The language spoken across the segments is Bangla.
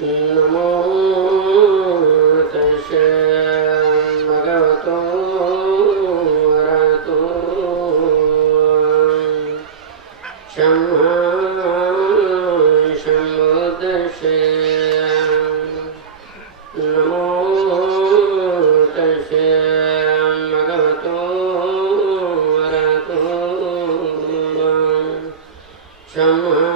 नमो तस्से भगवतो अरहतो सम्मा सम्बुद्धिस्से नमो तस्से भगवतो अरहतो सम्मा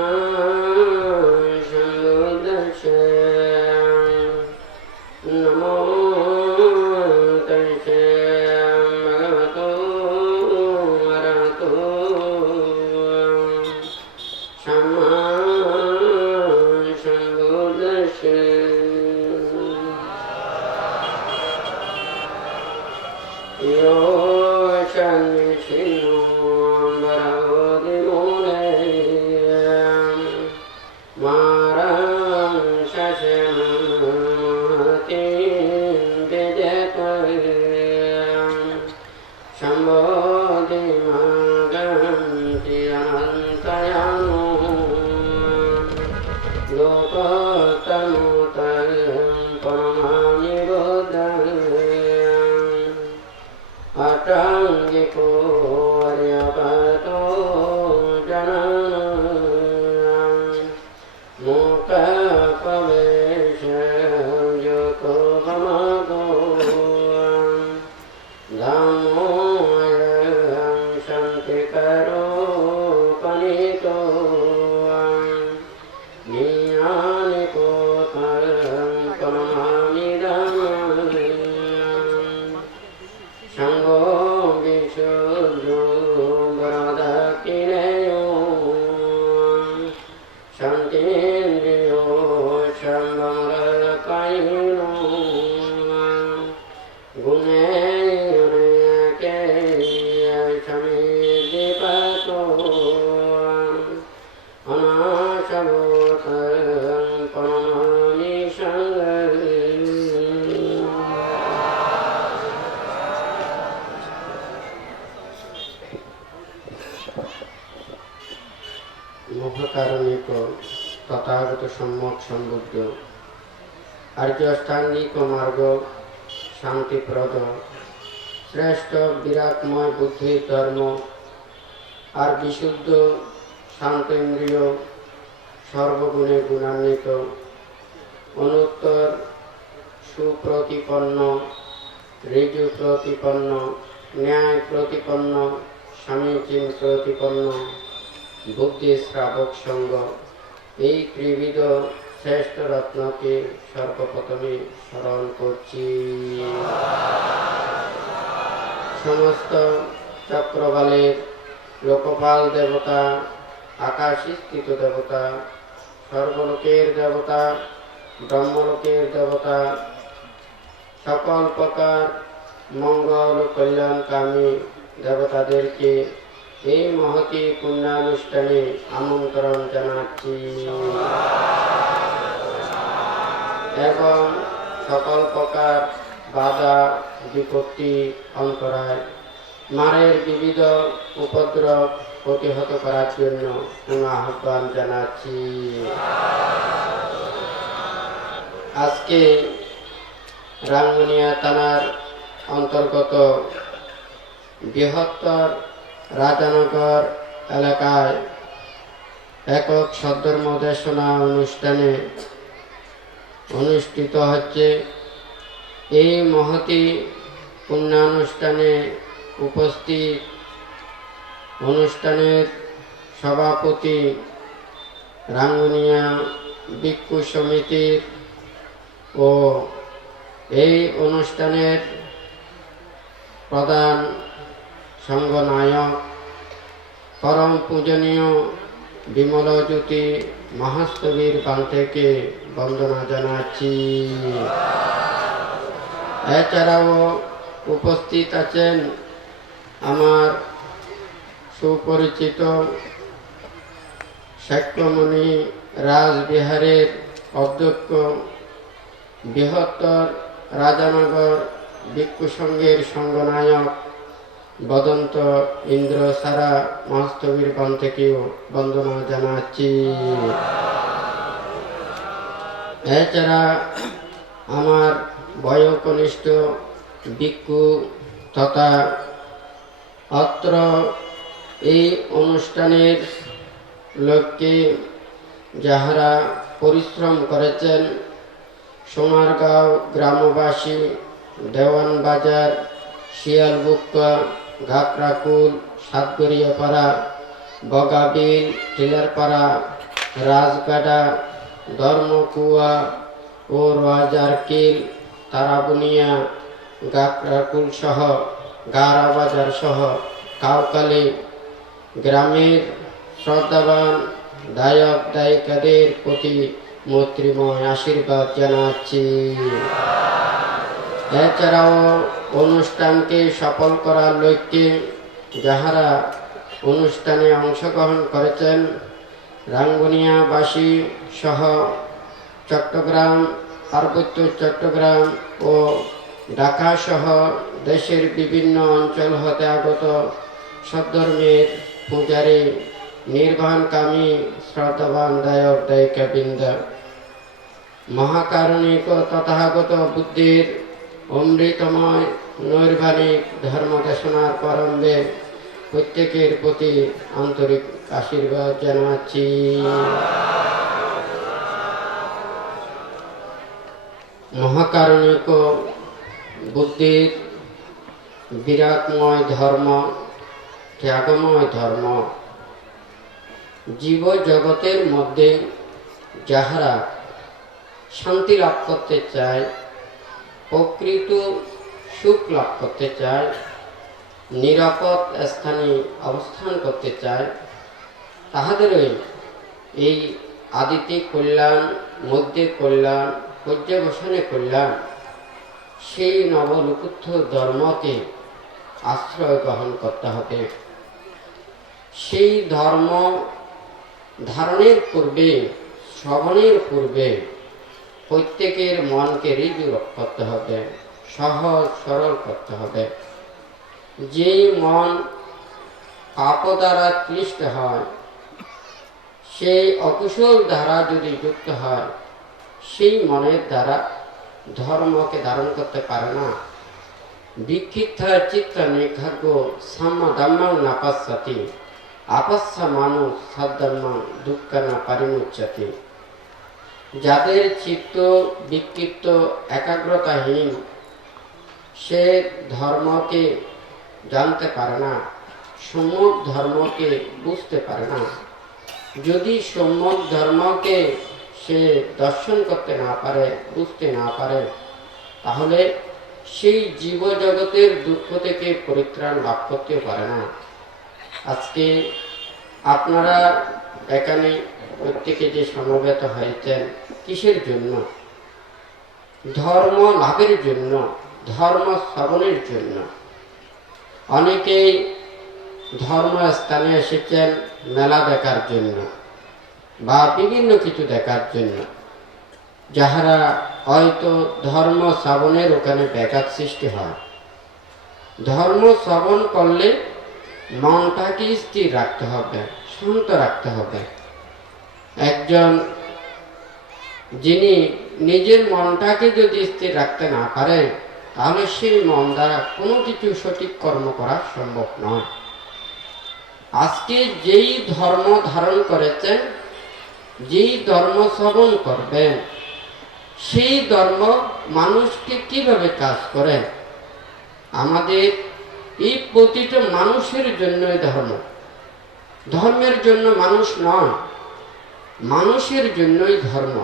মহাকারণিক তথাগত সম্যক সম্বুদ্ধ আর্য অষ্টাঙ্গিক মার্গ শান্তিপ্রদ শ্রেষ্ঠ বিরাটময় বুদ্ধির ধর্ম আর বিশুদ্ধ শান্ত ইন্দ্রিয় সর্বগুণে গুণান্বিত অনুত্তর সুপ্রতিপন্ন ঋজু প্রতিপন্ন ন্যায় প্রতিপন্ন সমীচীন প্রতিপন্ন বুদ্ধি শ্রাবক সঙ্গ এই ত্রিবিধ শ্রেষ্ঠ রত্নকে সর্বপ্রথমে স্মরণ করছি। সমস্ত চক্রবালের লোকপাল দেবতা, আকাশস্থিত দেবতা, সর্বলোকের দেবতা, ব্রহ্মলোকের দেবতা, সকল প্রকার মঙ্গল কল্যাণকামী দেবতাদেরকে এই মহতি পুণ্যানুষ্ঠানে আমন্ত্রণ জানাচ্ছি এবং সকল প্রকার বাধা বিপত্তি অন্তরায় মারের বিবিধ উপদ্রব প্রতিহত করার জন্য পুনঃ আহ্বান জানাচ্ছি। আজকে রাঙ্গুনিয়া থানার অন্তর্গত বৃহত্তর রাজানগর এলাকায় একক সদ্ধর্মদেশনা অনুষ্ঠানে অনুষ্ঠিত হচ্ছে। এই মহতি পুণ্যানুষ্ঠানে উপস্থিত অনুষ্ঠানের সভাপতি রাঙ্গুনিয়া ভিক্ষু সমিতির ও এই অনুষ্ঠানের প্রধান সংঘনায়ক পরম পূজনীয় বিমলজ্যোতি মহাস্তবীর বান থেকে বন্দনা জানাচ্ছি। এছাড়াও উপস্থিত আছেন আমার সুপরিচিত শাক্যমণি রাজবিহারের অধ্যক্ষ বৃহত্তর রাজানগর ভিক্ষু সংঘের সংঘনায়ক বদন্ত ইন্দ্র সারা মহাস্তবীর বান থেকেও বন্দনা জানাচ্ছি। এছাড়া আমার বয়োকনিষ্ঠ ভিক্ষু তথা অত্র এই অনুষ্ঠানের লক্ষ্যে যাহারা পরিশ্রম করেছেন, সোনারগাঁও গ্রামবাসী, দেওয়ানবাজার, শিয়ালবুক্কা, গাকরাকুল, সাতগড়িয়াপাড়া, বগাবিল, টিলারপাড়া, রাজগাডা, ধর্মকুয়া ও রাজারকিল, তারাবুনিয়া, গাকরাকুল সহ গারাবাজার সহ কাউকালী গ্রামের শ্রদ্ধাবান দায়ক দায়িকাদের প্রতি মৈত্রীময় আশীর্বাদ জানাচ্ছি। এছাড়াও অনুষ্ঠানকে সফল করার লক্ষ্যে যাহারা অনুষ্ঠানে অংশগ্রহণ করেছেন, রাঙ্গুনিয়াবাসী সহ চট্টগ্রাম, পার্বত্য চট্টগ্রাম ও ঢাকা সহ দেশের বিভিন্ন অঞ্চল হতে আগত সদ্ধর্মের পূজারী, নির্বাহনকামী শ্রদ্ধাবান দায়ক দায়িকাবৃন্দ, মহাকারণিক তথাগত বুদ্ধির অমৃতময় নৈর্বাণিক ধর্মদেশনার প্রারম্ভে প্রত্যেকের প্রতি আন্তরিক আশীর্বাদ জানাচ্ছি। মহাকারণিক বুদ্ধির বিরাটময় ধর্ম, ত্যাগময় ধর্ম, জীব জগতের মধ্যে যাহারা শান্তি লাভ করতে চায়, প্রকৃত সুখ লাভ করতে চায়, নিরাপদ স্থানে অবস্থান করতে চায়, তাহাদেরই এই আদিতে কল্যাণ, মধ্যে কল্যাণ, পর্যবসানে কল্যাণ, সেই নবলোকুত্থ ধর্মকে আশ্রয় গ্রহণ করতে হবে। সেই ধর্ম ধারণের পূর্বে, শ্রবণের পূর্বে প্রত্যেকের মনকে ঋজু করতে হবে, সহজ সরল করতে হবে। যেই মন পাপ দ্বারা ক্লিষ্ট হয়, সেই অকুশল দ্বারা যদি যুক্ত হয়, সেই মনের দ্বারা ধর্মকে ধারণ করতে পারে না। বিক্ষিপ্ত চিত্ত নিঘাগ্য সাম্মা দাম্মাং নাপাস্যাতি, আপস্যা মানুষ সদ্ধর্মাং দুঃখানা পারিমুচ্যতি। যাদের চিত্ত বিক্ষিপ্ত, একাগ্রতাহীন, সে ধর্মকে জানতে পারে না, সম্যক ধর্মকে বুঝতে পারে না। যদি সম্যক ধর্মকে সে দর্শন করতে না পারে, বুঝতে না পারে, তাহলে সেই জীবজগতের দুঃখ থেকে পরিত্রাণ লাভ করতে পারে না। আজকে আপনারা এখানে প্রত্যেকে যে সমবেত হয়েছেন, কিসের জন্য? ধর্ম লাভের জন্য, ধর্ম শ্রবণের জন্য। অনেকেই ধর্মস্থানে এসেছেন মেলা দেখার জন্য বা বিভিন্ন কিছু দেখার জন্য, যাহারা হয়তো ধর্ম শ্রবণের ওখানে ব্যাঘাত সৃষ্টি হয়। ধর্ম শ্রবণ করলে মনটাকে স্থির রাখতে হবে, শান্ত রাখতে হবে। একজন যিনি নিজের মনটাকে যদি স্থির রাখতে না পারে, তাহলে সেই মন দ্বারা কোনো কিছু সঠিক কর্ম করা সম্ভব নয়। আজকে যেই ধর্ম ধারণ করেছেন, যেই ধর্ম শ্রবণ করবেন, সেই ধর্ম মানুষকে কিভাবে কাজ করে? আমাদের এই প্রতিটা মানুষের জন্যই ধর্ম, ধর্মের জন্য মানুষ নয়, মানুষের জন্যই ধর্ম।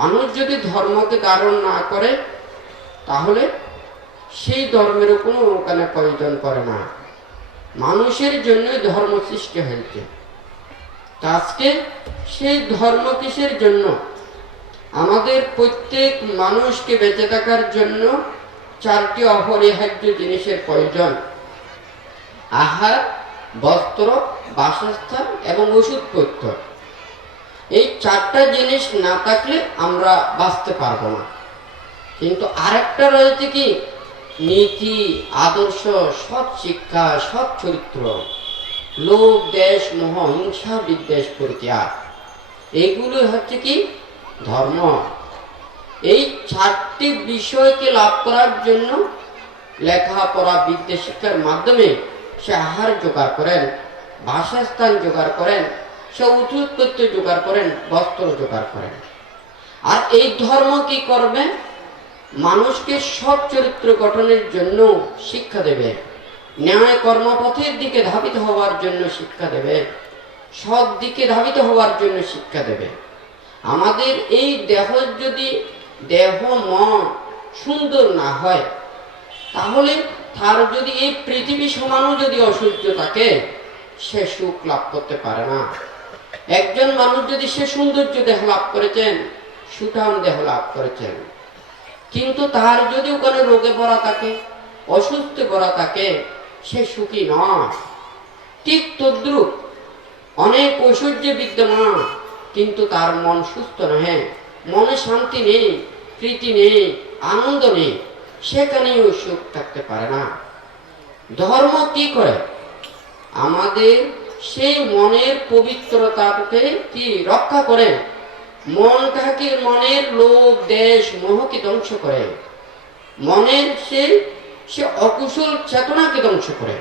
মানুষ যদি ধর্মকে ধারণ না করে, তাহলে সেই ধর্মের কোনো ওখানে প্রয়োজন পড়ে না। মানুষের জন্যই ধর্ম সৃষ্টি হয়েছে। আজকে সেই ধর্ম কিসের জন্য? আমাদের প্রত্যেক মানুষকে বেঁচে থাকার জন্য চারটি অপরিহার্য জিনিসের প্রয়োজন: আহার, বস্ত্র, বাসস্থান এবং ওষুধপত্র। এই চারটা জিনিস না থাকলে আমরা বাঁচতে পারবো না। কিন্তু আরেকটা রয়েছে কি? নীতি, আদর্শ, সৎ শিক্ষা, সৎ চরিত্র, লোভ, দেশ, মোহ, হিংসা, বিদ্বেষ পরিত্যাগ। এগুলো হচ্ছে কি ধর্ম। এই 4টি বিষয়কে লাভ করার জন্য লেখাপড়া বিদ্যা শিক্ষার মাধ্যমে সে আহার জোগাড় করেন, বাসস্থান জোগাড় করেন, সে উৎপত্তি জোগাড় করেন, বস্ত্র জোগাড় করেন। আর এই ধর্ম কি করবে? মানুষকে সৎ চরিত্র গঠনের জন্য শিক্ষা দেবে, ন্যায় কর্মপথের দিকে ধাবিত হওয়ার জন্য শিক্ষা দেবে, সৎ দিকে ধাবিত হওয়ার জন্য শিক্ষা দেবে। আমাদের এই দেহ যদি দেহ মন সুন্দর না হয়, তাহলে তার যদি এই পৃথিবী সমানও যদি অসহ্য থাকে, সে সুখ লাভ করতে পারে না। একজন মানুষ যদি সে সৌন্দর্য দেহ লাভ করেছেন, সুঠাম দেহ লাভ করেছেন, কিন্তু তার যদি ওখানে রোগে ভরা থাকে, অসুস্থ ভরা থাকে, সে সুখী নয়। ঠিক তদ্রুপ অনেক ঐশ্বর্য বিদ্যমান, কিন্তু তার মন সুস্থ নহে, মনে শান্তি নেই, প্রীতি নেই, আনন্দ নেই, সেখানেও সুখ থাকতে পারে না। ধর্ম কি করে? আমাদের সেই মনের পবিত্রতাকে কি রক্ষা করে, মনটাকে, মনের লোভ দেশ মোহকে ধ্বংস করে, মনের সে অকুশল চেতনাকে ধ্বংস করে।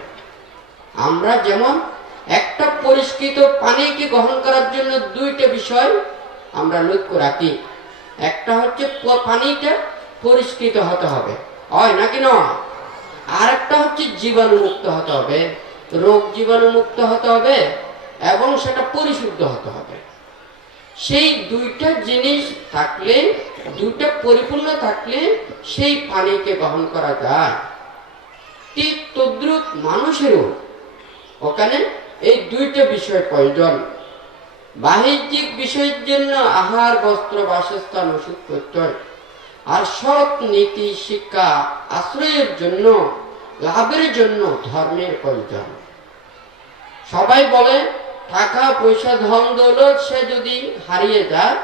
আমরা যেমন একটা পরিষ্কৃত পানিকে গ্রহণ করার জন্য 2টা বিষয় আমরা লক্ষ্য রাখি। একটা হচ্ছে পানিটা পরিষ্কৃত হতে হবে, হয় নাকি নয়? আর একটা হচ্ছে জীবাণুমুক্ত হতে হবে, রোগ জীবাণুমুক্ত হতে হবে, এবং সেটা পরিশুদ্ধ হতে হবে। সেই 2টা জিনিস থাকলে, 2টা পরিপূর্ণ থাকলে সেই পানিকে গ্রহণ করা যায়। ঠিক তদ্রুপ মানুষেরও ওখানে এই 2টা বিষয় প্রয়োজন। বাহ্যিক বিষয়ের জন্য আহার, বস্ত্র, বাসস্থান, ওষুধ প্রত্যয়, আর সৎ নীতি শিক্ষা আশ্রয়ের জন্য, লাভের জন্য ধর্মের প্রয়োজন। সবাই বলে টাকা পয়সা ধন দৌলত সে যদি হারিয়ে যায়,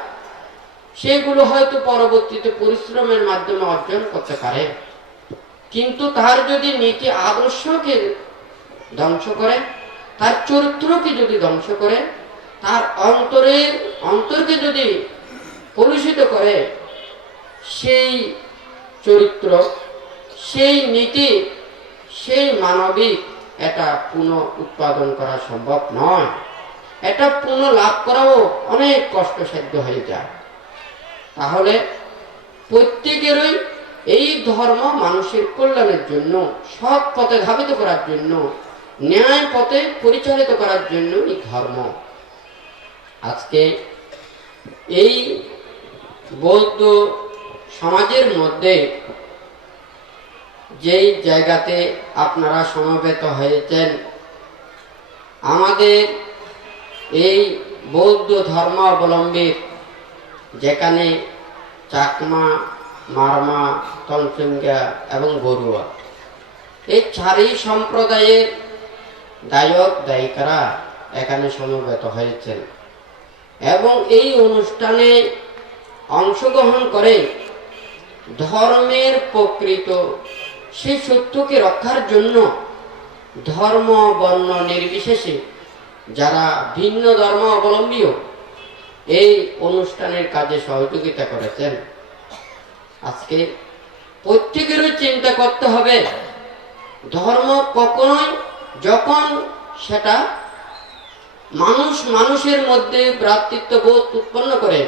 সেগুলো হয়তো পরবর্তীতে পরিশ্রমের মাধ্যমে অর্জন করতে পারে, কিন্তু তার যদি নীতি আদর্শকে ধ্বংস করে, তার চরিত্রকে যদি ধ্বংস করে, তার অন্তরকে যদি কলুষিত করে, সেই চরিত্র, সেই নীতি, সেই মানবিক, এটা পুনঃ উৎপাদন করা সম্ভব নয়। এটা পুনঃ লাভ করাও অনেক কষ্টসাধ্য হয়ে যায়। তাহলে প্রত্যেকেরই এই ধর্ম মানুষের কল্যাণের জন্য, সৎ পথে ধাবিত করার জন্য, ন্যায় পথে পরিচালিত করার জন্য এই ধর্ম। আজকে এই বৌদ্ধ সমাজের মধ্যে যেই জায়গাতে আপনারা সমবেত হয়েছেন, আমাদের এই বৌদ্ধ ধর্মাবলম্বী, যেখানে চাকমা, মারমা, তঞ্চঙ্গা এবং বড়ুয়া, এই 4ই সম্প্রদায়ের গায়ক গায়িকারা এখানে সমবেত হয়েছেন এবং এই অনুষ্ঠানে অংশগ্রহণ করে ধর্মের প্রকৃত সেই সত্যকে রক্ষার জন্য ধর্ম বর্ণ নির্বিশেষে যারা ভিন্ন ধর্ম অবলম্বীও এই অনুষ্ঠানের কাজে সহযোগিতা করেছেন। আজকে প্রত্যেকেরই চিন্তা করতে হবে, ধর্ম কখনোই যখন সেটা মানুষ মানুষের মধ্যে ভ্রাতৃত্ববোধ উৎপন্ন করে,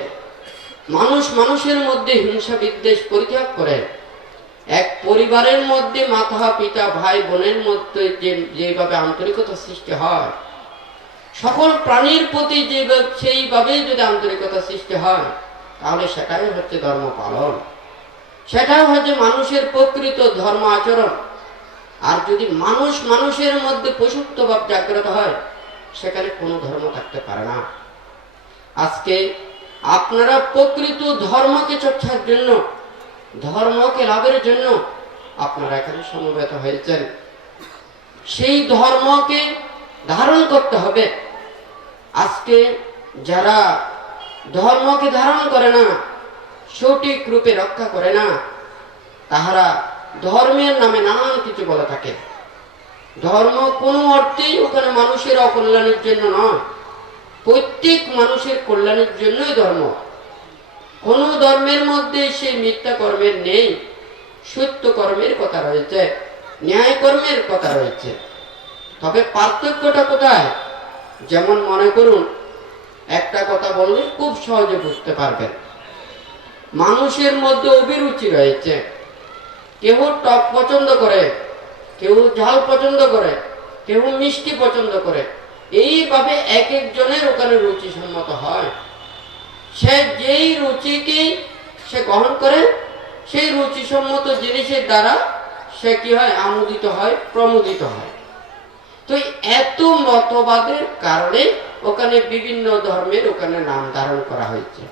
মানুষ মানুষের মধ্যে হিংসা বিদ্বেষ পরিত্যাগ করে, এক পরিবারের মধ্যে মাতা পিতা ভাই বোনের মধ্যে যেভাবে আন্তরিকতা সৃষ্টি হয়, সকল প্রাণীর প্রতি সেইভাবে যদি আন্তরিকতা সৃষ্টি হয়, তাহলে সেটাই হচ্ছে ধর্ম পালন, সেটাই হচ্ছে মানুষের প্রকৃত ধর্ম আচরণ। আর যদি মানুষ মানুষের মধ্যে পশুত্ব ভাব জাগ্রত হয়, সেখানে কোনো ধর্ম থাকতে পারে না। আজকে আপনারা প্রকৃত ধর্মকে চর্চার জন্য, ধর্মকে লাভের জন্য আপনারা এখানে সমবেত হয়েছেন। সেই ধর্মকে ধারণ করতে হবে। আজকে যারা ধর্মকে ধারণ করে না, সঠিক রূপে রক্ষা করে না, তাহারা ধর্মের নামে নানান কিছু বলে থাকে। ধর্ম কোনো অর্থেই ওখানে মানুষের অকল্যাণের জন্য নয়, প্রত্যেক মানুষের কল্যাণের জন্যই ধর্ম। কোন ধর্মের মধ্যে সেই মিথ্যা কর্মের নেই, সত্য কর্মের কথা রয়েছে, ন্যায় কর্মের কথা রয়েছে। তবে পার্থক্যটা কোথায়? যেমন মনে করুন, একটা কথা বললে খুব সহজে বুঝতে পারবেন। মানুষের মধ্যে অভিরুচি রয়েছে, কেউ টক পছন্দ করে, কেউ ঝাল পছন্দ করে, কেউ মিষ্টি পছন্দ করে। এইভাবে এক একজনের ওখানে রুচি সম্মত হয়। সে যেই রুচিকে সে গ্রহণ করে, সেই রুচি সম্মত জিনিসের দ্বারা সে কি হয়? আমোদিত হয়, প্রমোদিত হয়। তো এত মতবাদের কারণে ওখানে বিভিন্ন ধর্মের ওখানে নাম ধারণ করা হয়েছে।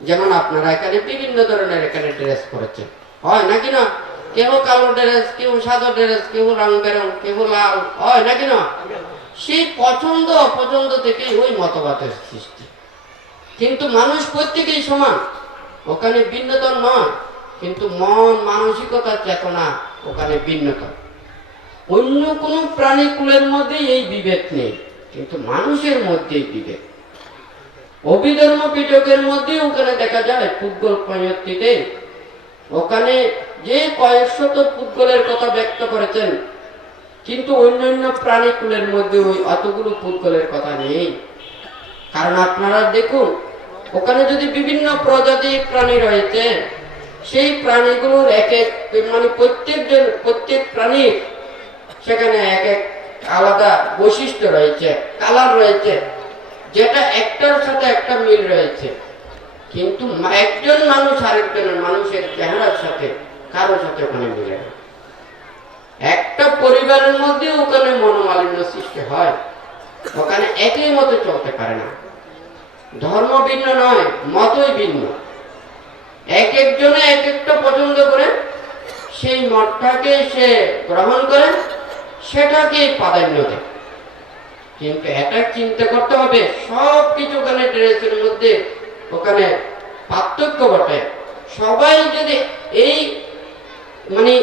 যেমন আপনারা এখানে বিভিন্ন ধরনের এখানে ড্রেস করেছেন, হয় নাকি না? কেউ কালো ড্রেস, কেউ সাদা ড্রেস, কেউ রং বেরং, কেউ লাল, হয় নাকি না? সেই পছন্দ অপছন্দ থেকে ওই মতবাদের সৃষ্টি। কিন্তু মানুষ প্রত্যেকেই সমান, ওখানে ভিন্নতা নয়। কিন্তু মন, মানসিকতা, চেতনা ওখানে ভিন্নতা। অন্য কোনো প্রাণীকুলের মধ্যে এই বিভেদ নেই, কিন্তু মানুষের মধ্যেই বিভেদ। অভিধর্ম পিটকের মধ্যে ওখানে দেখা যায় পুদ্গল পঁয়ত্রিতে ওখানে যে কয়েকশত পুদ্গলের কথা ব্যক্ত করেছেন, কিন্তু অন্যান্য প্রাণীকুলের মধ্যে ওই অতগুলো পুদ্গলের কথা নেই। কারণ আপনারা দেখুন, ওখানে যদি বিভিন্ন প্রজাতির প্রাণী রয়েছে, সেই প্রাণীগুলোর এক এক মানে প্রত্যেক প্রাণীর সেখানে এক এক আলাদা বৈশিষ্ট্য রয়েছে, কালার রয়েছে, যেটা একটার সাথে একটা মিল রয়েছে। কিন্তু একজন মানুষ আরেকজনের মানুষের চেহারার সাথে কারোর সাথে ওখানে মিলে না। একটা পরিবারের মধ্যে ওখানে মনোমালিন্য সৃষ্টি হয়, ওখানে একই মতে চলতে পারে না। ধর্ম ভিন্ন নয়, মতই ভিন্ন। এক একজনে এক একটা পছন্দ করে, সেই মতটাকে সে গ্রহণ করে, সেটাকে প্রাধান্য দেয়। কিন্তু এটা চিন্তা করতে হবে, সব কিছু ওখানে ড্রেসের মধ্যে ওখানে পার্থক্য ঘটে। সবাই যদি এই মানে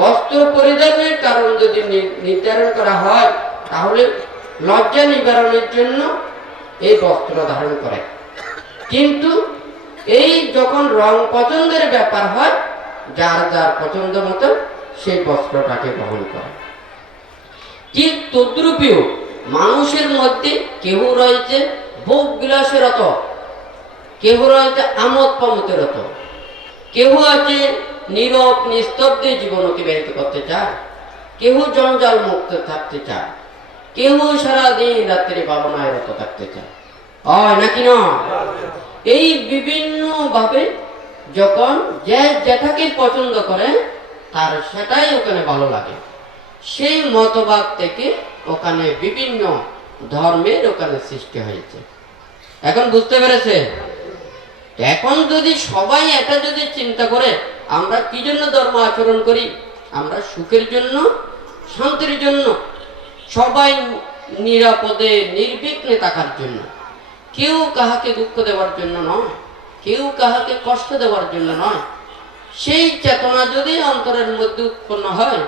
বস্ত্র পরিধানের কারণ যদি নির্ধারণ করা হয়, তাহলে লজ্জা নিবারণের জন্য এই বস্ত্র ধারণ করে। কিন্তু এই যখন রং পছন্দের ব্যাপার হয়, যার যার পছন্দ মতো সেই বস্ত্রটাকে গ্রহণ করে। ঠিক তদ্রূপীয় মানুষের মধ্যে কেউ রয়েছে ভোগ বিলাসেরত, কেউ রয়েছে আমোদ প্রমোদেরত, কেউ আছে নীরব নিস্তব্ধে জীবন অতিবাহিত করতে চায়, কেউ জঞ্জাল মুক্ত থাকতে চায়, কেউ সারাদিন রাত্রি ভাবনায় রত থাকতে চায়, হয় নাকি না? এই বিভিন্ন ভাবে যখন যে যেটাকে পছন্দ করে, তার সেটাই ওখানে ভালো লাগে। সেই মতবাদ থেকে ওখানে বিভিন্ন ধর্মের ওখানে সৃষ্টি হয়েছে। এখন বুঝতে পেরেছে? এখন যদি সবাই এটা যদি চিন্তা করে, আমরা কি জন্য ধর্ম আচরণ করি? আমরা সুখের জন্য, শান্তির জন্য, সবাই নিরাপদে নির্বিঘ্নে থাকার জন্য। কেউ কাহাকে দুঃখ দেওয়ার জন্য নয়, কেউ কাহাকে কষ্ট দেওয়ার জন্য নয়। সেই চেতনা যদি অন্তরের মধ্যে উৎপন্ন হয়,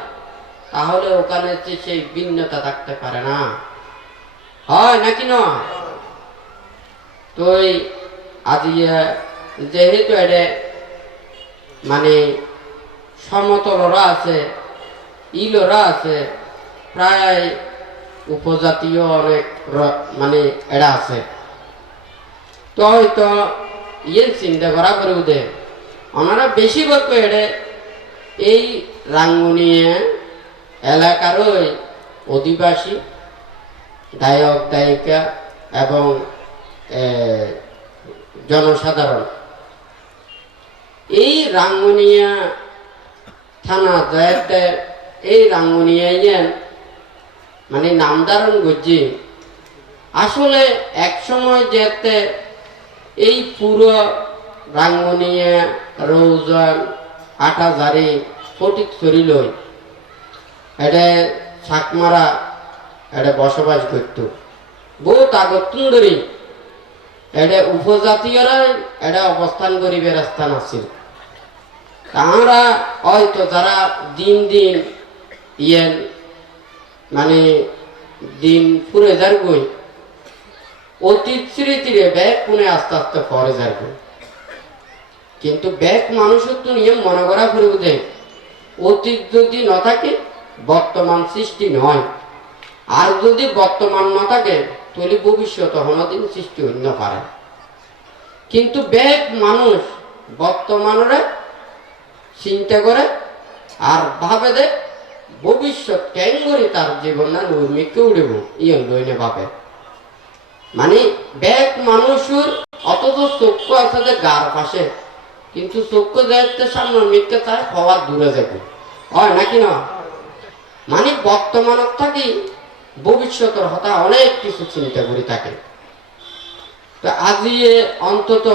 তাহলে ওখানে সেই ভিন্নতা থাকতে পারে না, হয় নাকি না? তো আজ যেহেতু এটা মানে সমতলরা আছে, ইলরা আছে, প্রায় উপজাতীয় অনেক মানে এরা আছে। তো হয়তো চিন্তা করা করে উদে ওনারা বেশিরভাগ এড়ে এই রাঙ্গুনিয়া এলাকার ওই অধিবাসী গায়ক গায়িকা এবং জনসাধারণ এই রাঙ্গুনিয়া থানা যাতে এই রাঙ্গুনিয়া মানে নামধারণ করছি। আসলে এক সময় যেতে এই পুরো রাঙ্গুনিয়া, রৌজান, আটাজারি, ফটিক চরিলই এটা শাকমারা এটা বসবাস করত। বহুত আগতুন ধরে এটা উপজাতীয়রা এটা অবস্থান গরিবের স্থান আছিল। তাহারা হয়তো যারা দিন দিন মানে দিন ফুরে যার গই অতীত স্মৃতিরে ব্যাগ পুনে আস্তে আস্তে পরে যার গই। কিন্তু ব্যাক মানুষের তো নিয়ে মনে করা ফুরু দেয় অতীত যদি না থাকে বর্তমান সৃষ্টি নয়, আর যদি বর্তমান না থাকে তাহলে ভবিষ্যৎ কোনোদিন সৃষ্টি হইতে পারে। কিন্তু ব্যাক মানুষ বর্তমানে চিন্তা করে আর ভাবে দে ভবিষ্যৎ কেন করে তার জীবন না নৈমিককে উড়ব ইয়ে লইনে ভাবে। মানে ব্যাক মানুষের অথচ চক্ষু আছে যে গার পাশে, কিন্তু চক্ষু দেখতে সামনে মিথ্যে চায় হওয়ার দূরে যাবে, হয় নাকি না? মানে বর্তমানত থাকি ভবিষ্যতের হতা অনেক কিছু চিন্তা করে থাকে। তো আজি অন্তত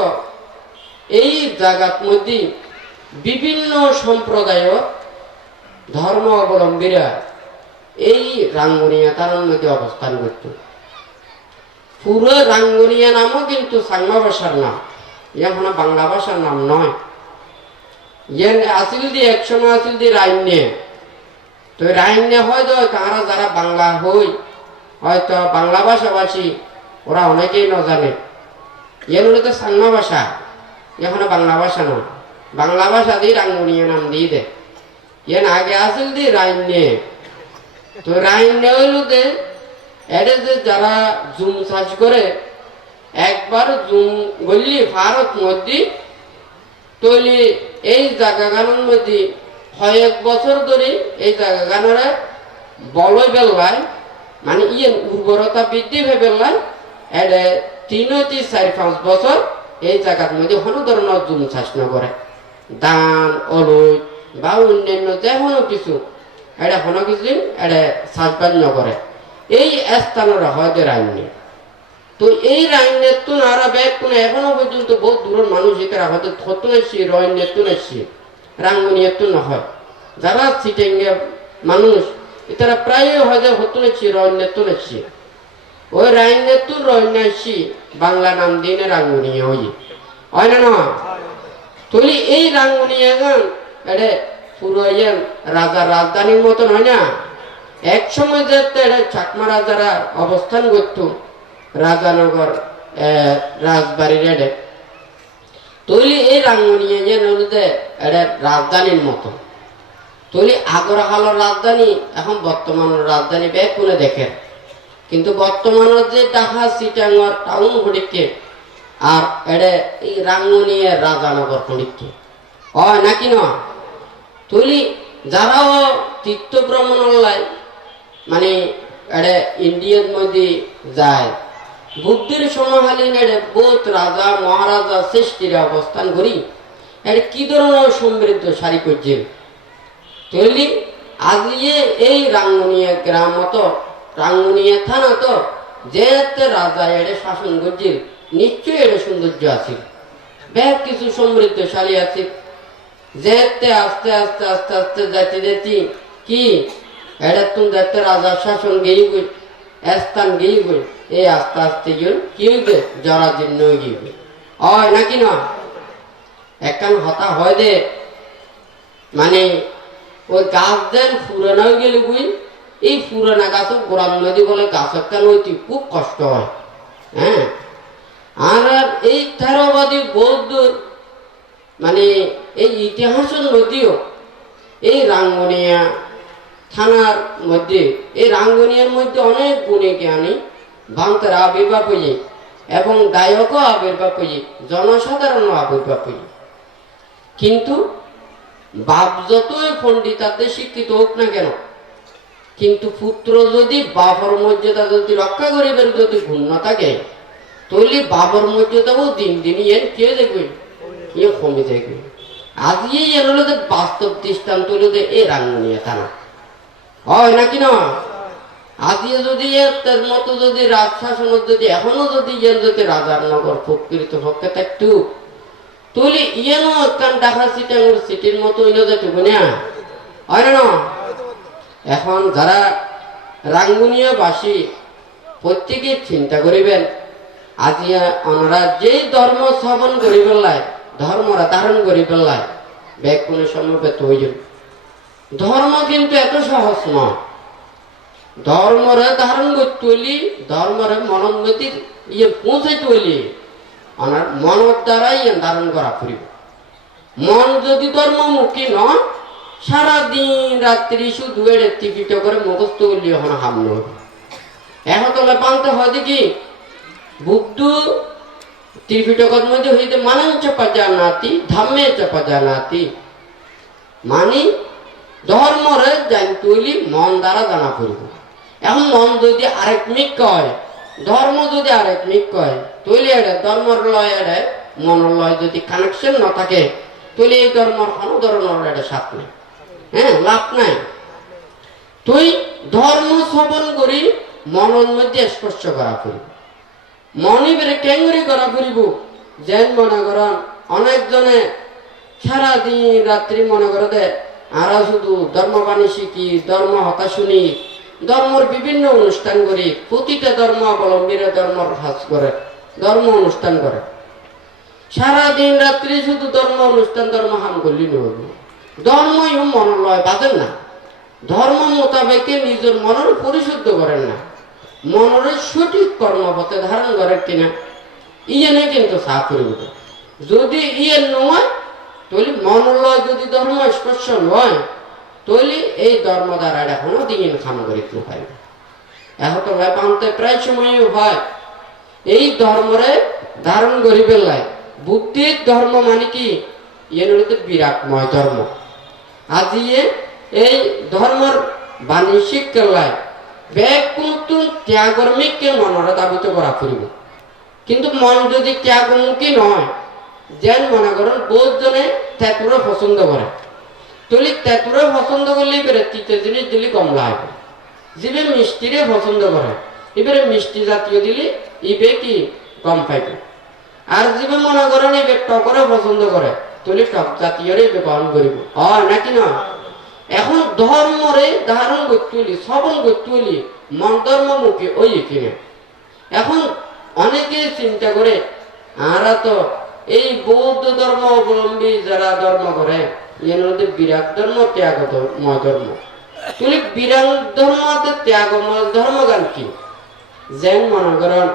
এই জায়গার মধ্যে বিভিন্ন সম্প্রদায় ধর্ম অবলম্বীরা এই রাঙ্গুনিয়া তার মধ্যে অবস্থান করত। পুরো রাঙ্গুনিয়া নামও কিন্তু সাংমা ভাষার নাম, এখন বাংলা ভাষার নাম নয়। ইয়ে আসিল দি একসময় আসিল দি রাইন্যে, তো রাইন্যে হয়তো তারা যারা বাংলা হয়তো বাংলা ভাষাভাষী ওরা অনেকেই ন জানে, ইয়ে হলে তো সাংমা ভাষা, এখন বাংলা ভাষা নয়। বাংলা ভাষা দিয়ে রাঙ্গুনিয়া নাম দিয়ে দেয়। ইয়ে আগে আসিল দি রাইন্যে, তো রাইন্যে হইল দে এডে যে যারা জুম চাষ করে একবার জুম গলি ভারত মধ্যে তৈলি এই জায়গাগানোর মধ্যে কয়েক বছর ধরে এই জায়গাগানোরে বলয় বেলায় মানে ইয়ে উর্বরতা বৃদ্ধি হয়ে বেলায় এডে 3-4-5 বছর এই জায়গার মধ্যে কোনো ধরনের জুম চাষ না করে, ধান অলুই বা অন্যান্য যে কোনো কিছু এটা কোনো কিছু এটা চাষবাস ন করে। এই স্থানের হয়তো রাইন্যে, তো এই রাইন্যের তো নারা ব্যাগ কোনো এখনো পর্যন্ত বহু দূরের মানুষ এখানে হয়তো থতো নেছি রয়ন্যের তো নেছি রাঙ্গুনিয়ার তো না হয়। যারা চিটেঙ্গে মানুষ এটারা প্রায় হয়তো হতো নেছি রয়ন্যের তো নেছি, ওই রাইন্যের তো রয়নাইছি বাংলা নাম দিয়ে রাঙ্গুনিয়া হয় না না? তুই এই রাঙ্গুনিয়া গান এটা পুরো রাজার রাজধানীর মতন হয় না। এক সময় যেতে চাকমা রাজারা অবস্থান করত রাজানগর রাজবাড়ির এডে, তৈলি এই রাঙ্গুনিয়া যেন এটা রাজধানীর মতো। তৈলি আগরহালের রাজধানী এখন বর্তমানের রাজধানী ব্যাগ কোনে দেখে, কিন্তু বর্তমানের যে ঢাকা চিটাঙ্গর টাউন হডিকে আর এডে এই রাঙ্গুনিয়া রাজানগর হডিকে হয় নাকি না? তৈলি যারাও তীর্থ ভ্রমণ লাই মানে এডে ইন্ডিয়ার মধ্যে যায় বুদ্ধির সমহালীন এডে বহুত রাজা মহারাজা সৃষ্টির অবস্থান করি এটা কি ধরনের সমৃদ্ধ সারি করছে। তৈলি আজকে এই রাঙ্গুনিয়া গ্রাম তো রাঙ্গুনিয়া থানা তো যেতে রাজা এডে শাসন করছে নিশ্চয়ই এডে সৌন্দর্য আছে, ব্যাগ কিছু সমৃদ্ধশালী আছে। যেতে আস্তে আস্তে আস্তে আস্তে যাইতে যেতে কি এটা তুমি দেখতে রাজার শাসন গেই গই স্থান গেই গই এই আস্তে আস্তে গিয়ে কি হইবে জরাজীর্ণ গিয়ে হয় নাকি না? একখান হতা হয় দে মানে ওই গাছ দেন পুরানো হয়ে গেলে বুঝি এই পুরানা গাছ গোড়ার নদী বলে গাছের কেন হইতে খুব কষ্ট হয়। হ্যাঁ, আর এই থেরবাদী বৌদ্ধ মানে এই ইতিহাসের নদীও এই রাঙ্গুনিয়া থানার মধ্যে এই রাঙ্গুনিয়ার মধ্যে অনেক গুণী জ্ঞানী ভান্তের আবির্ভাব হয়ে এবং গায়কও আবির্ভাব হয়ে জনসাধারণও আবির্ভাব হয়ে। কিন্তু বাপ যতই পণ্ডিতাদের শিক্ষিত হোক না কেন, কিন্তু পুত্র যদি বাপর মর্যাদা যদি রক্ষা করিবার যদি গুণ না থাকে তাহলে বাপর মর্যাদাও দিন দিন এর কে দেখবে ইয়ে কমে দেখবে। আজকে এর হলো বাস্তব দৃষ্টান্ত হলো এই রাঙ্গুনিয়া থানা হয় নাকি না? আজকে যদি এর মতো যদি রাজশাসনের যদি এখনো যদি ইয়ের যদি রাজার নগর প্রকৃত পক্ষে থাকতো তাহলে ইয়েনও একখান ঢাকা চিটাঙ্গর সিটির মতো হইলে যেটুকু না হয় না? এখন যারা রাঙ্গুনিয়াবাসী প্রত্যেকে চিন্তা করিবেন আজিয়া ওনারা যেই ধর্ম স্থাপন করি ফেললায় ধর্মরা ধারণ করি ফেললায় ব্যাগ কোনো সমবেত হয়ে যাবে। ধর্ম কিন্তু এত সহজ নয়, ধর্মরে ধারণ করতে হইলি ধর্মরে মনোন্নতির ইয়ে পৌঁছাইতে হইলি ওনার মনের দ্বারাই ধারণ করা পড়িব। মন যদি ধর্মমুখী নয়, সারাদিন রাত্রি শুধু এড়ে টিপিট করে মুখস্থ করলে এখন হামল এখন তলে পান্তে হয় দেখি বুদ্ধ ত্রিপিটকের মধ্যে হইতে মানেন চাপা জানাতি ধামে চাপা জানাতি মানে ধর্মরে জানতে হইলে মন দ্বারা জানা পড়ব। এখন মন যদি আরেকমিক কয়, ধর্ম যদি আরেকমিক কয়, তৈলে এটা ধর্মর লয় এটা মনের লয় যদি কানেকশন না থাকে, তৈলে এই ধর্মর কোনো ধরনের এটা সাথ নেই, হ্যাঁ লাভ নাই। তুই ধর্ম শ্রবণ করি মনের মধ্যে স্পর্শ করা করিব, মনে বেড়ে কেঙ্গুরি করা করিব। যেন মনে করেন অনেকজনে সারাদিন রাত্রি মনে করে দেয় আর শুধু ধর্মবাণী শিখি, ধর্ম হতা শুনি, ধর্মর বিভিন্ন অনুষ্ঠান করি, প্রতিটা ধর্ম অবলম্বীরা ধর্মর কাজ করে, ধর্ম অনুষ্ঠান করে, সারাদিন রাত্রি শুধু ধর্ম অনুষ্ঠান ধর্ম হাম করলি নব। ধর্মই মনের লয় বাঁধেন না, ধর্ম মোতাবেকে নিজের মনের পরিশুদ্ধ করেন না, মনের সঠিক কর্মপথে ধারণ করেন কিনা ইয়ে নেই কিন্তু সাফ করিব। যদি ইয়ে নয় তাহলে মনের লয় যদি ধর্ম স্পর্শ নয়, তাহলে এই ধর্ম দ্বারা এখনো দিন খাম করিতে পাইবে। এখন তো পান্তে প্রায় সময় হয় এই ধর্মরে ধারণ করি পেলাই। বুদ্ধির ধর্ম মানে কি এর বিরাটময় ধর্ম। আজিয়ে এই ধর্মর বাণী শিক্ষায় ব্যাগ কিন্তু ত্যাগর্মিককে মনরে দাবিত করা করিব। কিন্তু মন যদি ত্যাগমুখী নয়, যেন মনে করেন বহুত জনে তেঁতুরে পছন্দ করে, তলি তেঁতুরে পছন্দ করলেই পেরে তৃতীয় জিনিস দিলে কমলা হবে। যিবে মিষ্টিরে পছন্দ করে এবারে মিষ্টি জাতীয় দিলে ইবে কি কম পাইবে। আর যিবে মনে করেন এবে টকরে পছন্দ করে তলি টক জাতীয়রে এবে গ্রহণ করিব, হয় নাকি না? এখন ধর্মরে ধারণ করতে হলি, শ্রবণ করতে হলি মন ধর্মমুখী ওই কিনে। এখন অনেকে চিন্তা করে আরা তো এই বৌদ্ধ ধর্ম অবলম্বী যারা ধর্ম করে এর মধ্যে বিরাট ধর্ম ত্যাগময় ধর্ম। তুই বিরাট ধর্ম ত্যাগময় ধর্মগান কি? যেন মনে করেন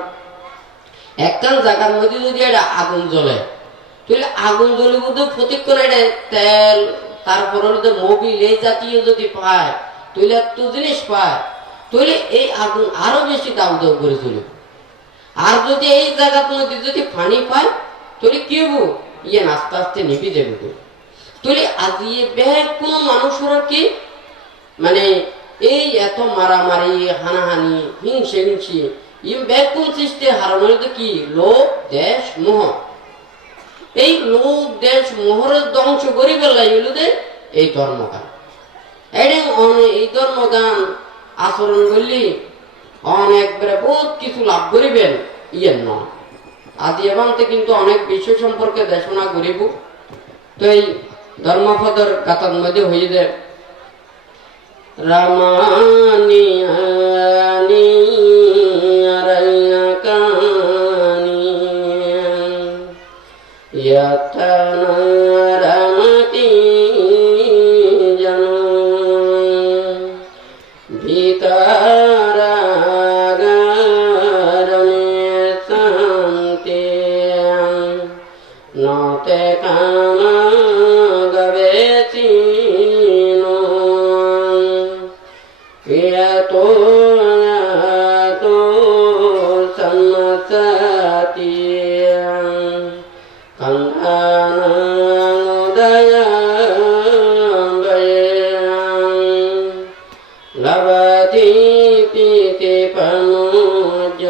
একখান জায়গার মধ্যে যদি এটা আগুন জ্বলে, তুই আগুন জ্বলে বুঝতে প্রতিক্ষণ এটা তেল তারপরে মোবিল এই জাতীয় যদি পায়, তুই এত জিনিস পায়, তুই এই আগুন আরো বেশি দাম দাম করে চলবে। আর যদি এই জায়গার মধ্যে যদি পানি পায় তুই কি হবো ইয়ে আস্তে আস্তে নিভে যাবে। তুই আজি ব্যাগ কোনো মানুষের কি মানে এই এত মারামারি হানাহানি হিংসে হিংসি ইম ব্যাগ কোন সৃষ্টি হারানোর কি লোভ দেশ মোহ। এই লোভ দেশ মোহরের ধ্বংস করি ফেললাই হইল দে এই ধর্মগান। এই ধর্মগান আচরণ করলি অনেকবারে বহুত কিছু লাভ করিবেন ইয়ের নয়। আদি এবান্তে কিন্তু অনেক বিষয় সম্পর্কে দেশনা করিব। তো এই ধর্মপদের গাতার মধ্যে হয়ে যায় রামানি আনি আরায়াকানি ইয়াতানা রামতি জানো ভিতারা নতে কামা গবে চিনো তো তো সন্মসাতি কঙ্গানোদয় লবতি পিতে পনুজ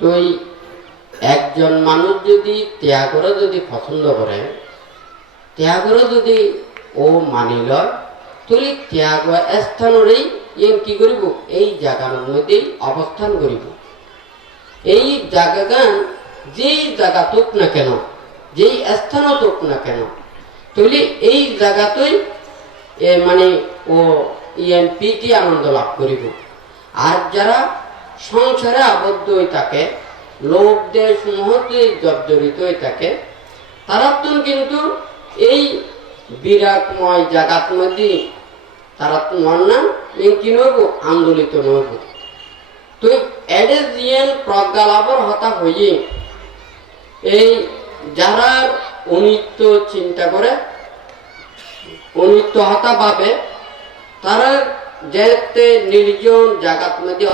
তুই একজন মানুষ যদি ত্যাগরে যদি পছন্দ করে, ত্যাগরে যদি ও মানিল, তুই ত্যাগ স্থানরেই কি করিব এই জায়গার মধ্যেই অবস্থান করিব। এই জায়গাগান যেই জায়গা তোক না কেন, যেই স্থানও তোক না কেন, তুই এই জায়গাতেই মানে ও প্রীতি আনন্দ লাভ করিব। আর যারা সংসারে আবদ্ধ হয়ে থাকে, লোভ দেশ মোহতে জর্জরিত হয়ে থাকে, তারা কিন্তু এই বিরাটময় জাগাত মধ্যে তারা তোমার নাম কি নব আন্দোলিত নব। তো এডে জিয়েন প্রজ্ঞা লাভর হতা হইয়ে এই যারা অনিত্য চিন্তা করে অনিত্য হতা ভাবে তারা যেতে নির্জন জাগাত মধ্যে